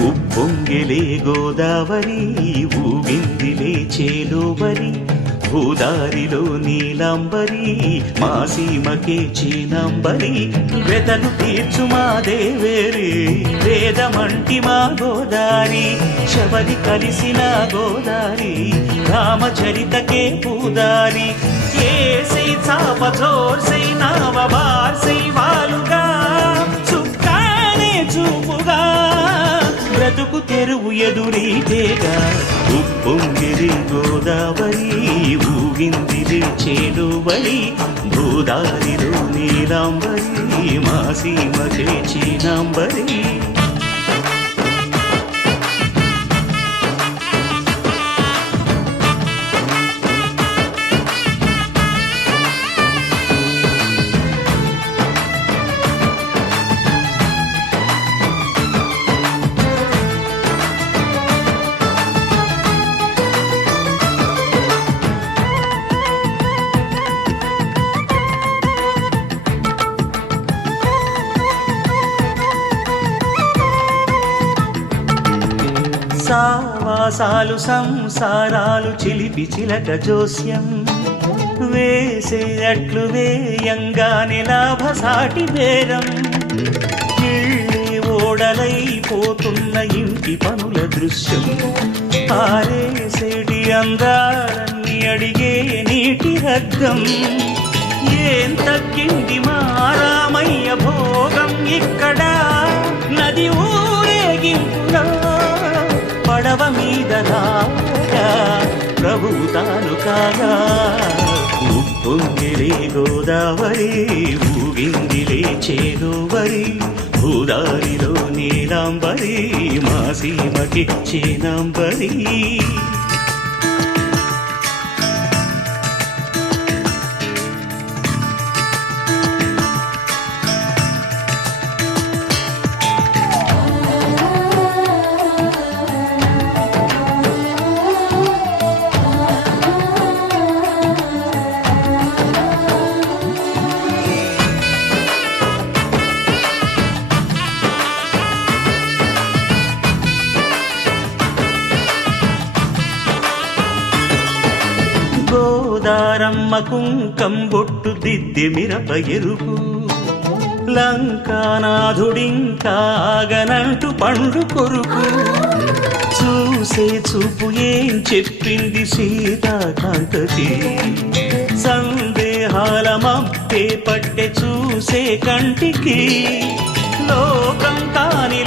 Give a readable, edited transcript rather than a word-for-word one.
ఉప్పొంగిలే గోదావరి ఊగిందిలే చేలోవరి భూదారిలో నీలాంబరి మా సీమకే చీనాంబరి వెతలు తీర్చు మా దేవేరి వేదమంటి మా గోదారి శబరి కలిసిన గోదారి రామచరితకే పూదారి ఏసై చాప చోర్సై నావ బార్సై వాలుగా చుక్కానే చూపుగా బ్రతుకు తెరువు ఎదురీతేగా ఉప్పొంగిరి గోదావరి ఊగిందిరి చేలువరి భూదారిలో నీలాంబరి మా సీమకే చీనాంబరి సావాసాలు సంసారాలు చిలిపి చిలక జోస్యం వేసే అట్లు వేయంగానే లాభసాటి బేరం ఇళ్ళే ఓడలైపోతున్న ఇంటి పనుల దృశ్యం ఆరేసేటి అందాలన్నీ అడిగే నీటి రగ్గం ఏం తగ్గింది మా రామయ్య భోగం ఇక్కడ నది ఊరేగింపుగా పడవ మీద రాగా ప్రభువు తాను కాగా ఉప్పొంగిలే గోదావరి ఊగిందిలే చేలోవరి భూదారిలో నీలాంబరి మా సీమకి చీనాంబరి గోదారమ్మ కుంకం బొట్టు దిద్ది మిరప ఎరుపు లంకానాథుడింకాగనంటూ పండు కొరుకు చూసే చూపు ఏం చెప్పింది సీతాకాంతకి సందేహాల మప్పే పట్టె చూసే కంటికి లోకం కాని